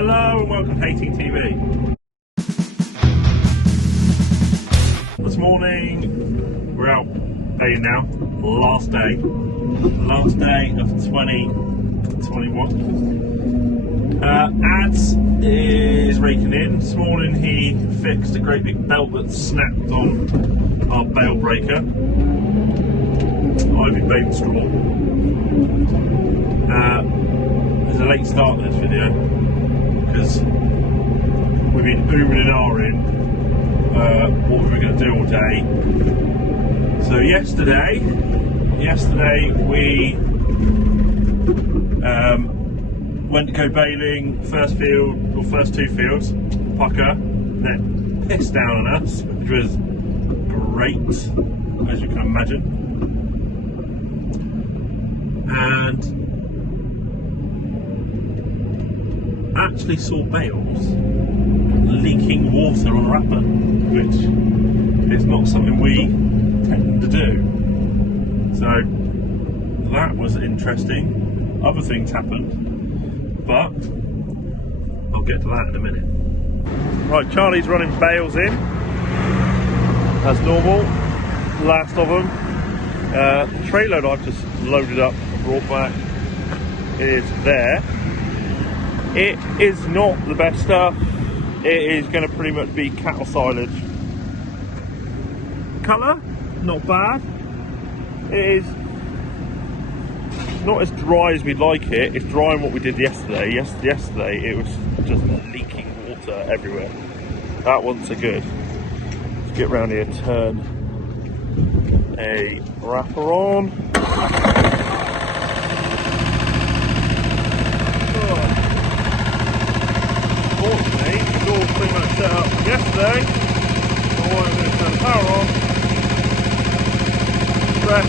Hello and welcome to Thehayteamtv. This morning we're out baling now. Last day of 2021. Ads is raking in. This morning he fixed a great big belt that snapped on our bale breaker. I've been baling straw. There's a late start to this video because we've been ooming and ahhing what we were going to do all day. So yesterday we went to go baling. First two fields, pucker, then pissed down on us, which was great, as you can imagine. And actually saw bales leaking water on a wrapper, which is not something we tend to do. So that was interesting. Other things happened, but I'll get to that in a minute. Right, Charlie's running bales in as normal. Last of them. The tray load I've just loaded up and brought back is there. It is not the best stuff. It is going to pretty much be cattle silage. Colour, not bad. It is not as dry as we'd like it. It's dry on what we did yesterday. Yesterday it was just leaking water everywhere. That wasn't so good. Let's get round here, turn a wrapper on. Unfortunately, the door's pretty much set up from yesterday. So I'm going to turn the power on. Press.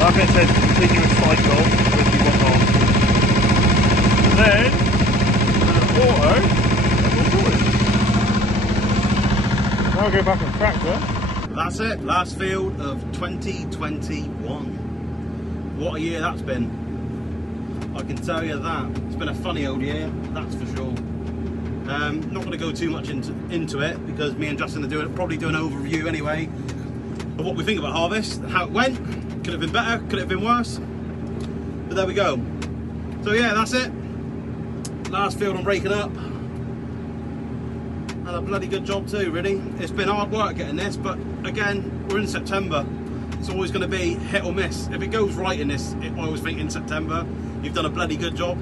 Like it says, continuous cycle, which you want on. And then, auto, we'll do it. Now I'll go back and tractor. That's it, last field of 2021. What a year that's been. I can tell you that. It's been a funny old year, that's for sure. Not going to go too much into it because me and Justin are probably doing an overview anyway of what we think about harvest, how it went. Could have been better, could have been worse. But there we go. So yeah, that's it. Last field I'm breaking up. And a bloody good job too, really. It's been hard work getting this, but again, we're in September. It's always going to be hit or miss. If it goes right in this, I always think in September, you've done a bloody good job.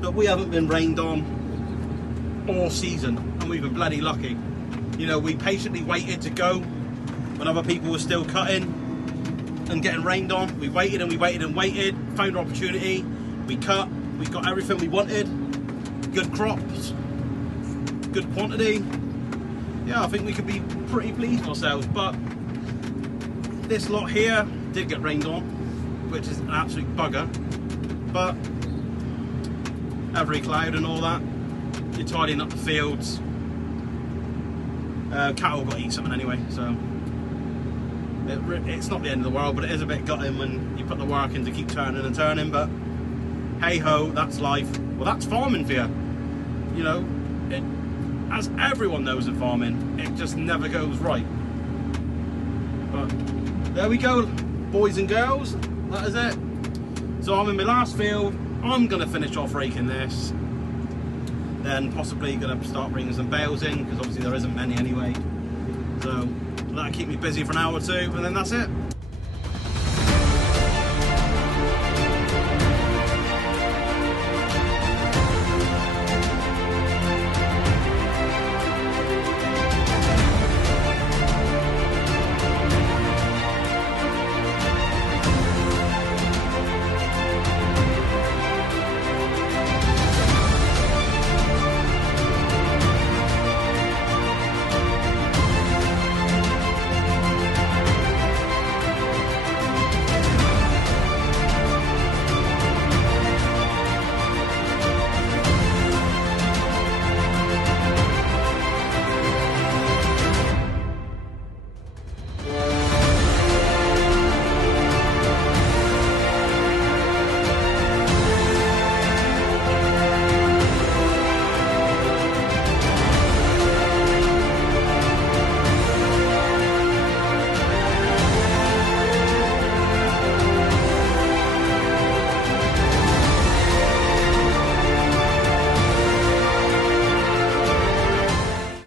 But we haven't been rained on all season, and we've been bloody lucky. You know, we patiently waited to go when other people were still cutting and getting rained on. We waited and we waited and waited, found our opportunity, we cut, we got everything we wanted, good crops, good quantity. Yeah, I think we could be pretty pleased with ourselves, but this lot here did get rained on, which is an absolute bugger. But every cloud and all that, you're tidying up the fields. Cattle got to eat something anyway, so it's not the end of the world, but it is a bit gutting when you put the work in to keep turning and turning. But hey ho, that's life. Well, that's farming for you. You know, as everyone knows in farming, it just never goes right. But there we go, boys and girls, that is it. So I'm in my last field. I'm going to finish off raking this. Then possibly going to start bringing some bales in, because obviously there isn't many anyway. So that'll keep me busy for an hour or two, and then that's it.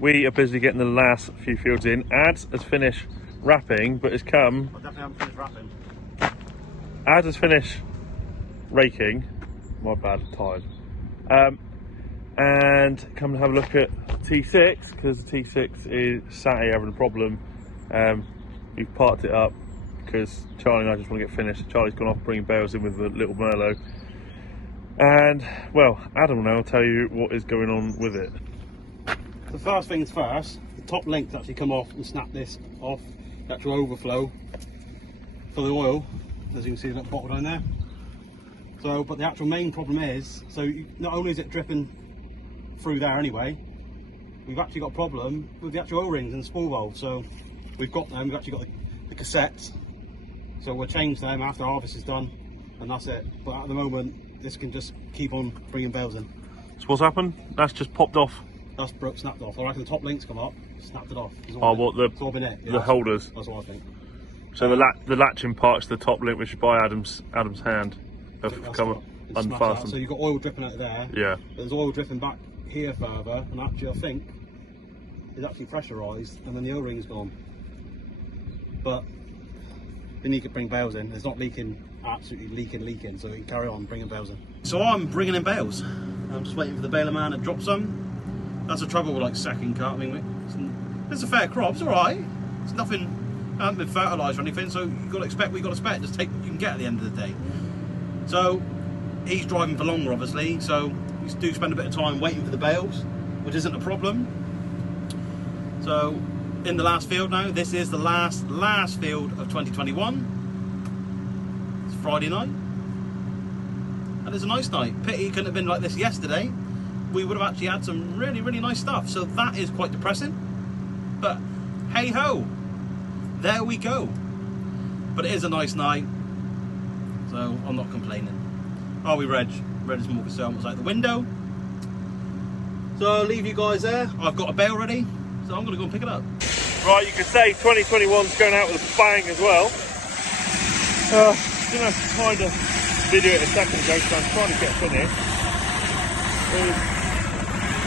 We are busy getting the last few fields in. Ads has finished wrapping, but has come. I definitely haven't finished wrapping. Ads has finished raking. My bad, tired. And come and have a look at T6, because the T6 is sat here having a problem. We've parked it up because Charlie and I just want to get finished. Charlie's gone off bringing bales in with the little Merlot. And, well, Adam will now tell you what is going on with it. The first things first, the top link's actually come off and snapped this off, the actual overflow for the oil, as you can see that bottle down there. So, but the actual main problem is, not only is it dripping through there anyway, we've actually got a problem with the actual O-rings and spool valve. So we've got them, we've actually got the cassettes, so we'll change them after harvest is done, and that's it. But at the moment, this can just keep on bringing bales in. So what's happened? That's just popped off. That's snapped off. I reckon the top links come up, snapped it off. Oh, what, it's all been it. Yeah, the holders? That's what I think. So the latching part's the top link, which is by Adam's hand, have come unfastened. So you've got oil dripping out of there. Yeah. There's oil dripping back here further, and actually I think it's actually pressurised, and then the O-ring's gone. But we need to bring bales in. It's not leaking, absolutely leaking, so we can carry on bringing bales in. So I'm bringing in bales. I'm just waiting for the baler man to drop some. That's the trouble with like second cut. I mean, it's a fair crop. It's all right. It's nothing. Hasn't been fertilised or anything. So you've got to expect what you've got to expect. Just take what you can get at the end of the day. So he's driving for longer, obviously. So we do spend a bit of time waiting for the bales, which isn't a problem. So in the last field now. This is the last field of 2021. It's Friday night. And it's a nice night. Pity it couldn't have been like this yesterday. We would have actually had some really, really nice stuff. So that is quite depressing. But hey ho, there we go. But it is a nice night, so I'm not complaining. Are we Reg? Reg is more concerned what's out the window. So I'll leave you guys there. I've got a bale ready, so I'm going to go and pick it up. Right, you could say 2021's going out with a bang as well. Didn't have time to video it a second ago, so I'm trying to get finished.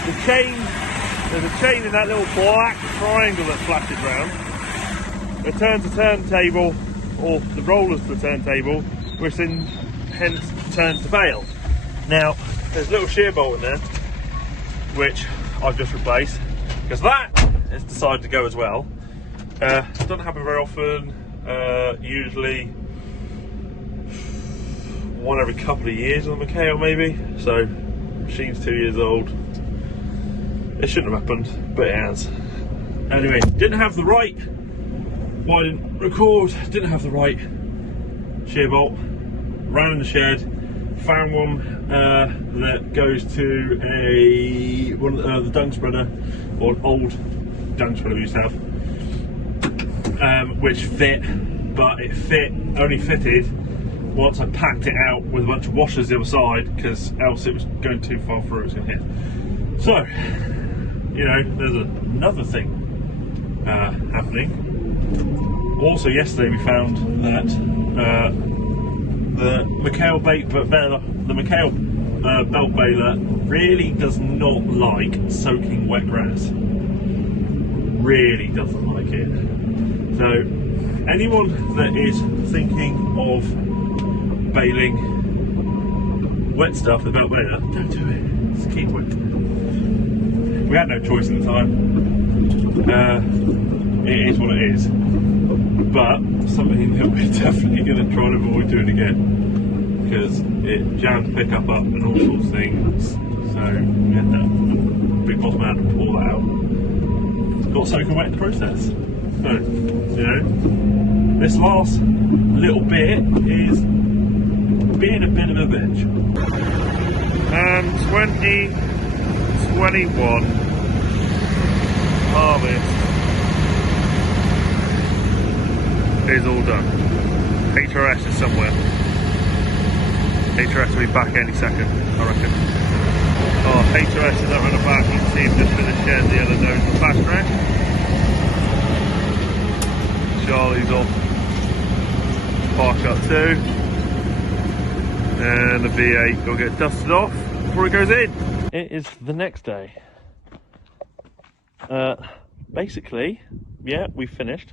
There's a chain in that little black triangle that flashes round. It turns the turntable, or the rollers to the turntable, which then hence turns the bale. Now, there's a little shear bolt in there, which I've just replaced, because that has decided to go as well. Doesn't happen very often, usually one every couple of years on the Macao maybe, so machine's 2 years old. It shouldn't have happened, but it has. Anyway, didn't have the right, well, I didn't record, didn't have the right shear bolt. Ran in the shed, found one that goes to the dung spreader, or an old dung spreader we used to have, which fit, but it only fitted once I packed it out with a bunch of washers the other side, because else it was going too far through, it was going to hit. So, you know, there's another thing happening. Also, yesterday we found that the Macao belt baler really does not like soaking wet grass. Really doesn't like it. So, anyone that is thinking of baling wet stuff, the belt baler, don't do it. Just keep it. We had no choice at the time. It is what it is. But something that we're definitely going to try and avoid doing again, because it jammed the pickup up and all sorts of things. So we had that big boss man to pull that out. It's got soaking wet in the process. So, you know, this last little bit is being a bit of a bitch. And 2021 harvest is all done. HRS is somewhere. HRS will be back any second, I reckon. Oh, HRS is up on the back. You can see him just in the shed, the other nose and fast track. Charlie's off. Park up too. And the V8 will get dusted off before it goes in. It is the next day. Basically, yeah, we've finished.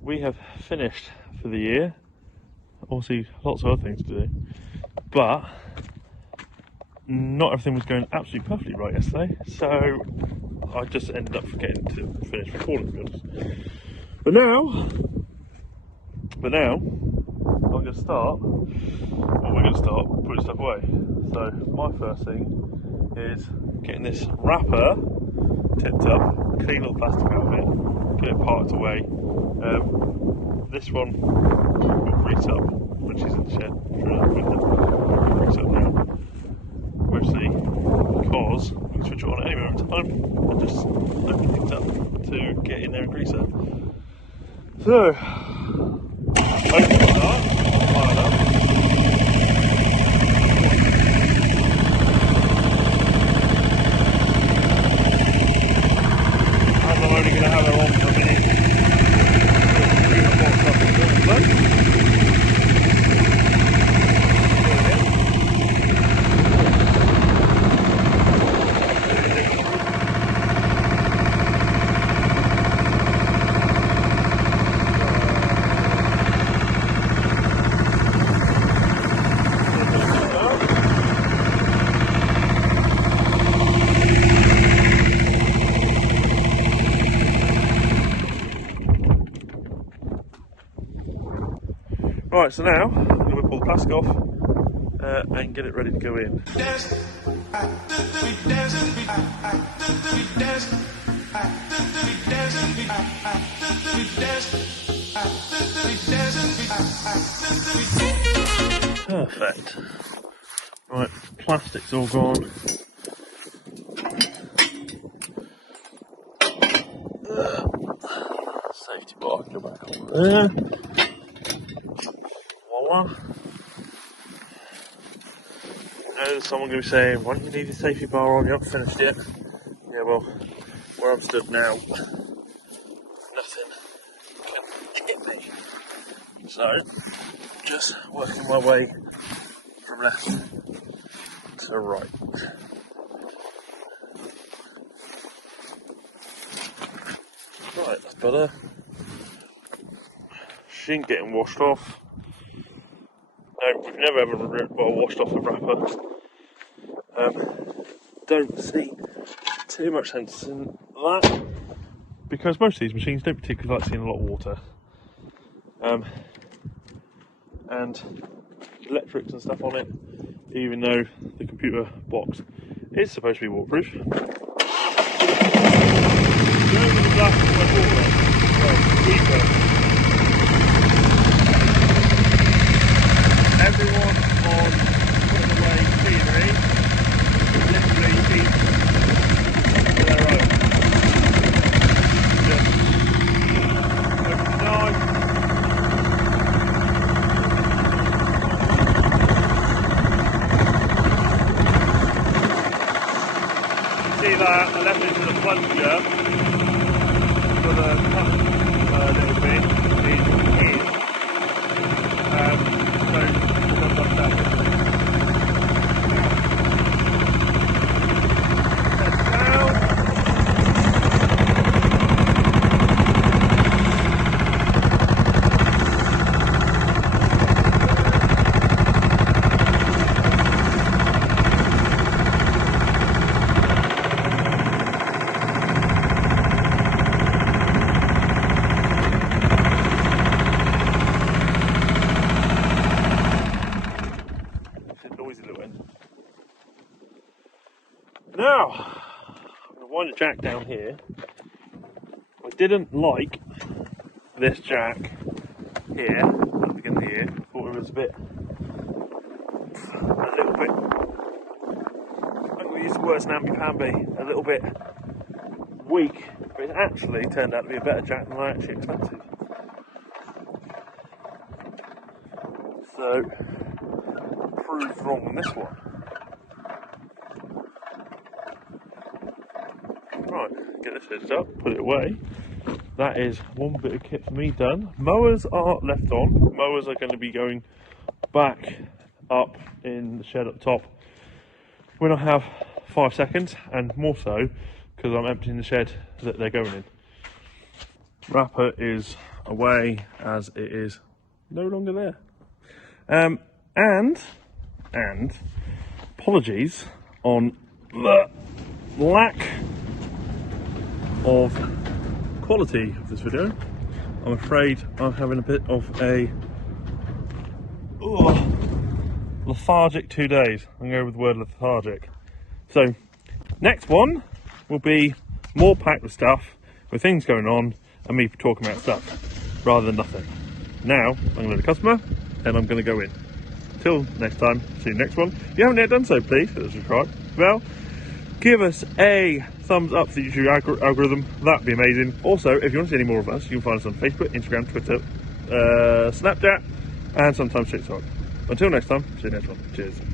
We have finished for the year. Obviously, lots of other things to do, but not everything was going absolutely perfectly right yesterday, so I just ended up forgetting to finish recording, to be honest. But now, I'm going to start, or we're going to start putting stuff away. So my first thing is getting this wrapper tipped up, clean all the plastic out of it, get it parked away. This one will grease up when she's in the shed through that window. Grease up now. Mostly because we can switch it on at any moment in time and just open things up to get in there and grease it. So, open the start, fire it up. And I'm only going to have her on for a minute. Right, so now I'm going to whip all the plastic off and get it ready to go in. Perfect. Right, plastic's all gone. Safety bar can go back on there. Voila. There's someone going to be saying, why don't you leave the safety bar on, you haven't finished yet? Yeah, well, where I'm stood now, nothing can hit me. So, just working my way from left to right. Right, that's better. She ain't getting washed off. No, we've never ever washed off a wrapper. Don't see too much sense in that because most of these machines don't particularly like seeing a lot of water. And electrics and stuff on it, even though the computer box is supposed to be waterproof. Everyone on putting away scenery literally keeps their own. Just open the knife. See that? I left it to the plunger for the cut little bit in. Now, I'm going to wind the jack down here. I didn't like this jack here at the beginning of the year. I thought it was a little bit, I'm going to use the words namby-pamby, a little bit weak, but it actually turned out to be a better jack than I actually expected. So, proved wrong on this one. Right, get this fitted up, put it away. That is one bit of kit for me done. Mowers are left on. Mowers are going to be going back up in the shed up top when I have 5 seconds, and more so because I'm emptying the shed that they're going in. Wrapper is away as it is no longer there. And apologies on the lack of quality of this video. I'm afraid I'm having a bit of a lethargic 2 days. I'm going with the word lethargic. So next one will be more packed with stuff, with things going on and me talking about stuff rather than nothing. Now I'm going to the customer and I'm going to go in. Till next time, see you next one. If you haven't yet done so, please hit the subscribe bell. Give us a thumbs up for the YouTube algorithm, that'd be amazing. Also, if you want to see any more of us, you can find us on Facebook, Instagram, Twitter, Snapchat, and sometimes TikTok. Until next time, see you next one. Cheers.